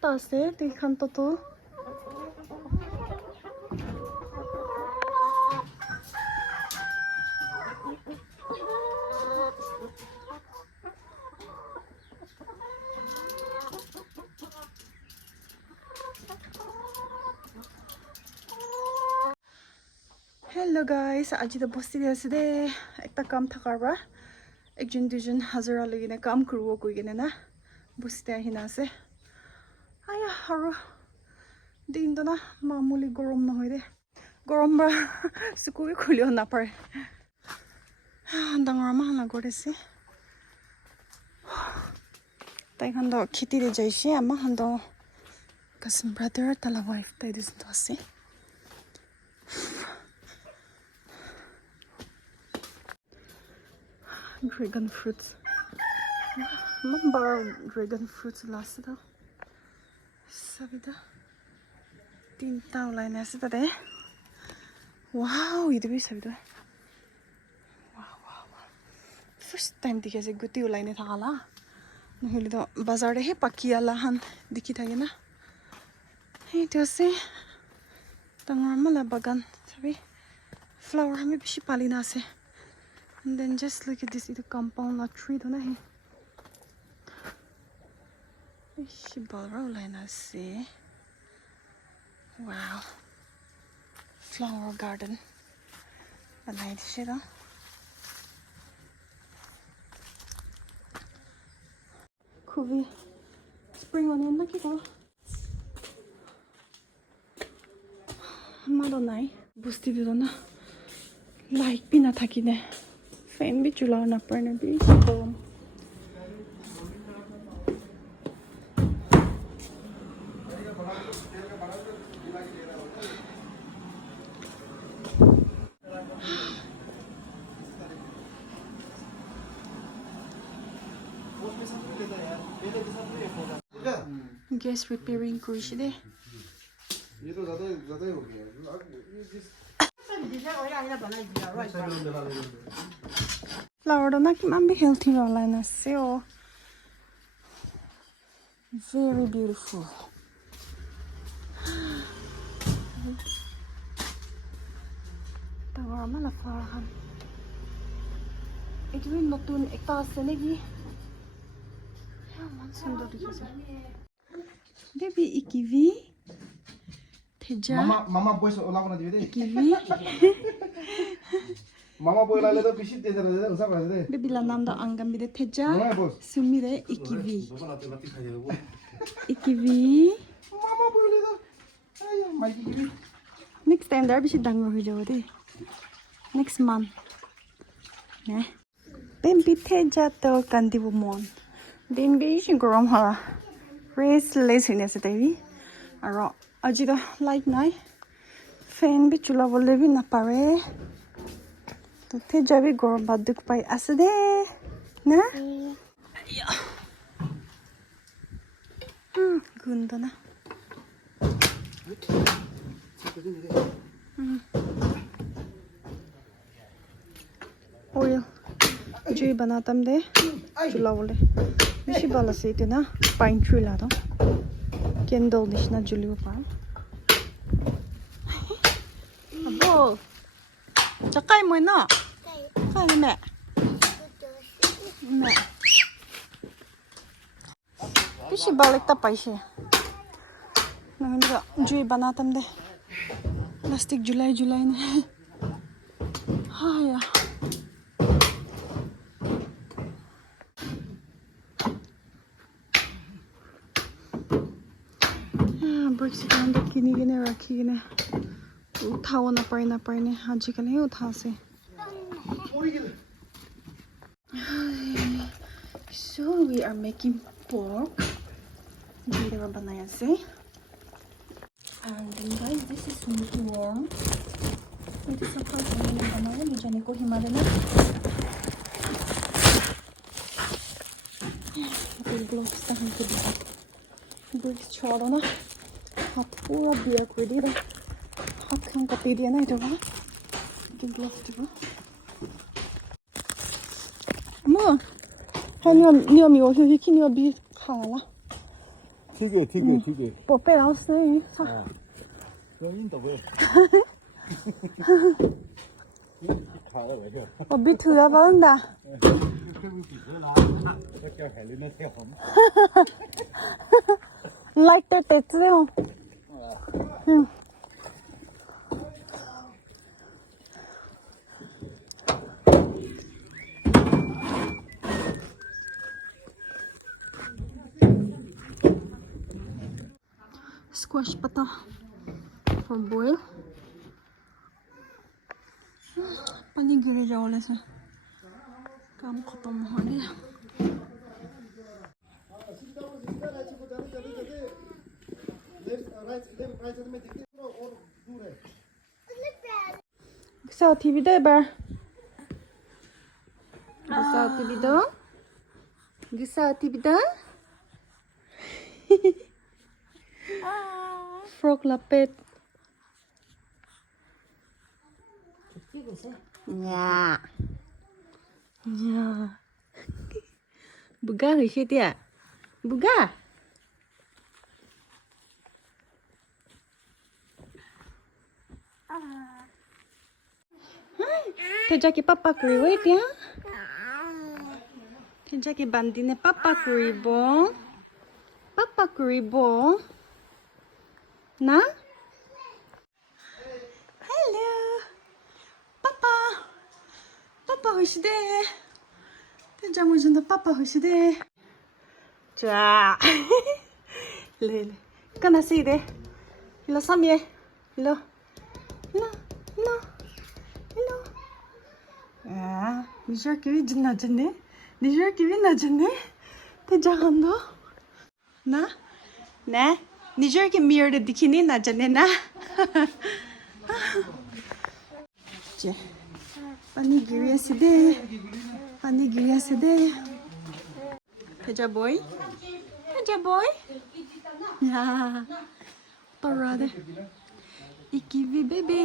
ta ase ti khan to tu Hello guys, aji to bosti de ase de ekta kam thakar ba ekjon dujon hazara lagine kam kurubo koi gine na bosti ahina ase aya haru din to na mamuli gorom na hoide gorom ba sukui khulio na pare dangor ma na gorese tai khan do khiti de jaise ama han do cousin brother tala wife tai dis to ase dragon fruits number dragon fruits last da sabida tinta line ase ta de wow idu bi sabida wow first time dikhe guti line thakala নহলে তো বাজারে হে পাকিয়ালা হান দেখি থাকে না এইটো আছে ডাঙৰ মালা বাগান সবি ফ্লাৱাৰ আমি বেছি পালি না আছে and then just look at this it compound la tree to na he beshi balra line ase wow flower garden banai dise da খুবই স্প্রিং অনিয়ন না কি করো আমারও নাই বুঝতে দিল না লাইট বি না থাকি না ফ্যান বি চুলাও না পারে না বেশি গরম Guess repairing kuishi de ye to zyada hi ho gaya flower do na kiman bi healthy wala na se o very beautiful tawar mala flower han etu notun ekta ase negi man sundor dikhiase baby ikivi theja mama boys ola kona dibe de ikivi mama boy la le to bishi de de usa ba de baby la nam da angam bi de theja sumi de ikivi ikivi mama boy le to ayo mai ikivi next time dar bishi dangor ho jabe de next month ne baby theja to kandibu mon din bishi gorom hala restless in ase tabi aro aji da light nai fan bi chula bole bi na pare to the jabi gorom baduk pai ase de na ya gunda na oil jui banatam de chula bole beshi bala se ite na pine tree la do candle nishna juliu pa abo chakai moi na kai me me beshi balek ta paise na jui banatam de plastic july ne ha ya bricks down the kini gine rakhi gine uthawo na pare ne aji kale he utha ase so we are making pork jira banaya ase and then guys this is meat warm it is a part of the banaya ni jane ko himale na the gloves ta han ke bricks chhodo na पूरा beer कर दी रे हाथ खान कटी दिया ना इधर गिन gloves दिबो मो हानियो नियो मियो हि किनियो बि खाला 튀게. 뽀빼 나왔어요. 사. 인도 왜? 미투야 봐온다. Like 때 됐어요. 응. Squash pata for boil. पानी गिरे जाओले से काम खत्म हो गया. Sao TV đây bà? Sao TV đó? Sao TV đó? Frog lapet. Dạ. Dạ. Buga hử xe tìa. Buga. Thế ra cái papa cười với tìa. Thế ra cái bàn đi nè papa cười bố. Papa cười bố. Na? Hello. Papa. Papa hoşide. Tecem ucunda papa hoşide. 자. 레레. 까나시데. 일로 삼예. 일로. 일로. 아, 니저 기위 진나졌네. 니저 기위 나졌네. 대장한다. 나? 네. 니저 기 미러에 디키니 나졌네 나. 제. पानी गिरिया से दे Peja boy ya parade ikivi bebe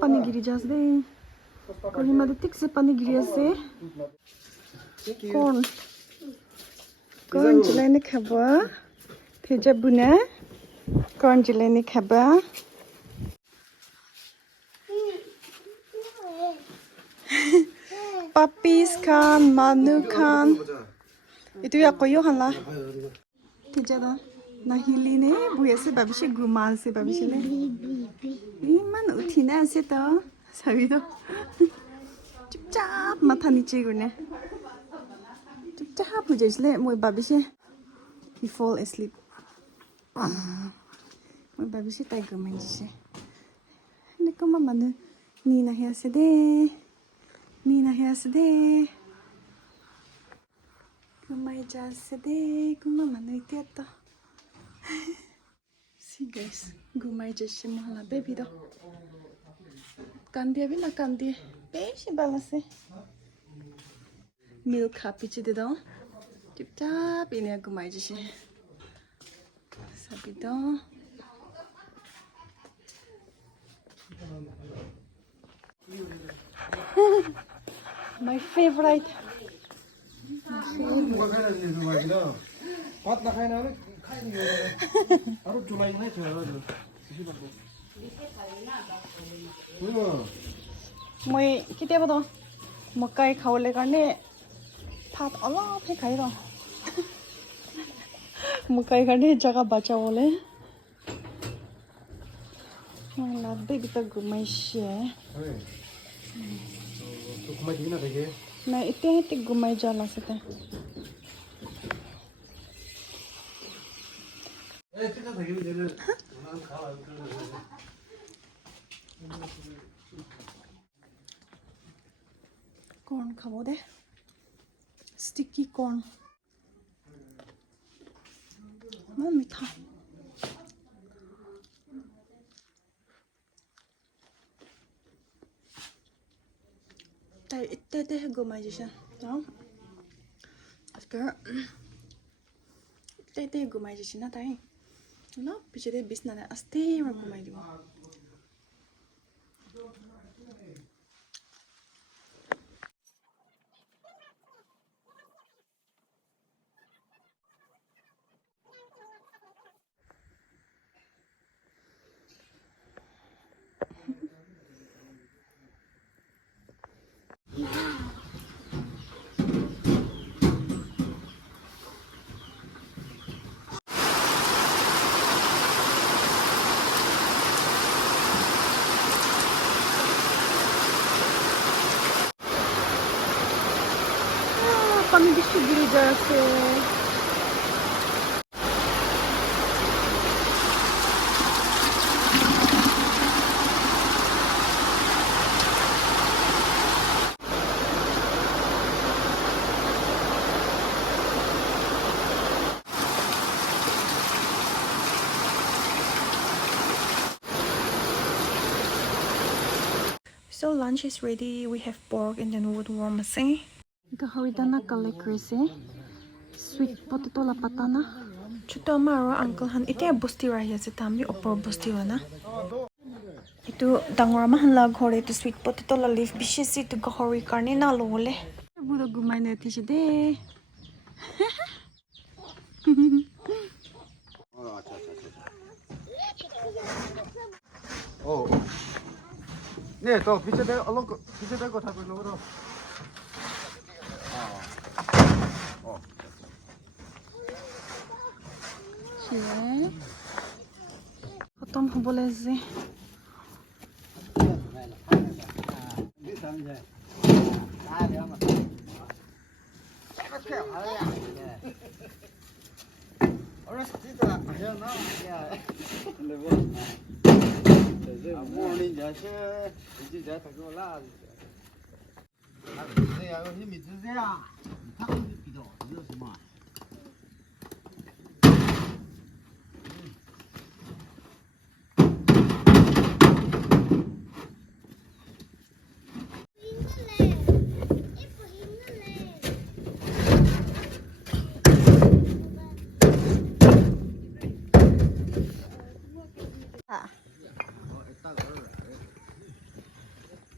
पानी गिरी जास दे कलिमा दे ठीक से पानी गिरिया से कौन जलाने खाबा पेजा बुना कौन जलाने खाबा Puppies kan, Manu kan. Itu ya koyo hala. Tijada. Nahili ne, bu yase babishe guman se babishe ne. Iman utina se to. Sabi to. Chupchap matha niche gune. Chupchap ho jaisle moi babishe. He fall asleep. Moi babishe tai guman jise. Ne koma Manu ni na he se de. Nina here Kumai just today. Kumama no iteto. See guys, Gumai just shimala baby do. Candy vina candy. Peixe balance. Milk happy chide do. Tip tap ini aku Gumai just. Sabi do. My favorite. Moi kita apa tu? Makai kau lekar ni, pat Allah pe kai dah. Makai kan ni jaga baca boleh. Malah baby tu Gumai sih. Gumai di mana lagi? Nah itu Gumai jalan saja. Corn खाओ दे. Sticky corn. ना मीठा. Itu Gumai je, no? After itu Gumai je na tay. No, pichade bis na aste Gumai diwa. Pani bir şey gireceğiz. So lunch is ready. We have pork and then wood warm masi. Gahoridana kalekrese. Sweet potato la patana. Chuto maro uncle han ite busti rahi ase tambi opor busti wana. Itu dangor ma han la ghore to sweet potato la leaf bishisi to gahori karne na lole. Budo gumai na tishi de. 어. 네, 또 빛에 대고 얼른 빛에 대고 타고 있는 거로. Şeye. Potom hobolezi.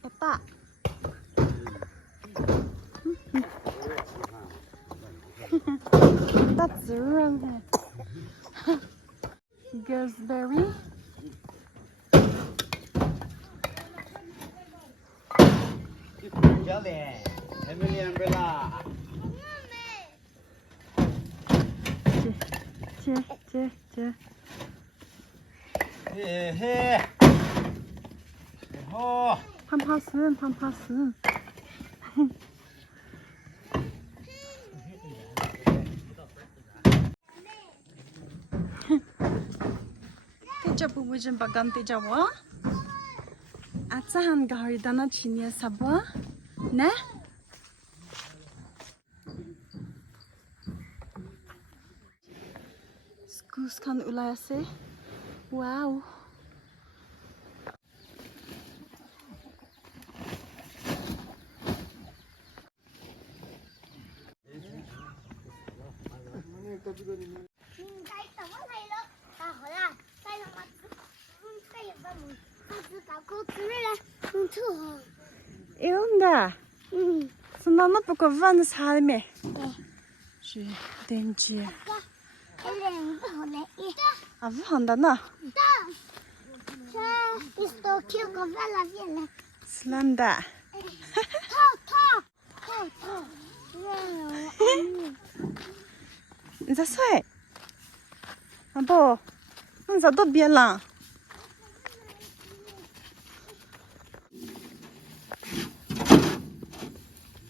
Epa. That's wrong. Gooseberry. Jelly, Emily umbrella. 제. 헤헤. 어. 판파스. Teja bubujin bagan teja wa. Atsahan gaharidana chinya sabwa. Ne? Skus kan ulayase. Wow. 이런다. 선나나 보고 반 살매. 지 덴지. 아, 한다나. 슬란다. Za sai. Abo. Za do bien là.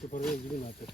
저 바로 여기 나왔다.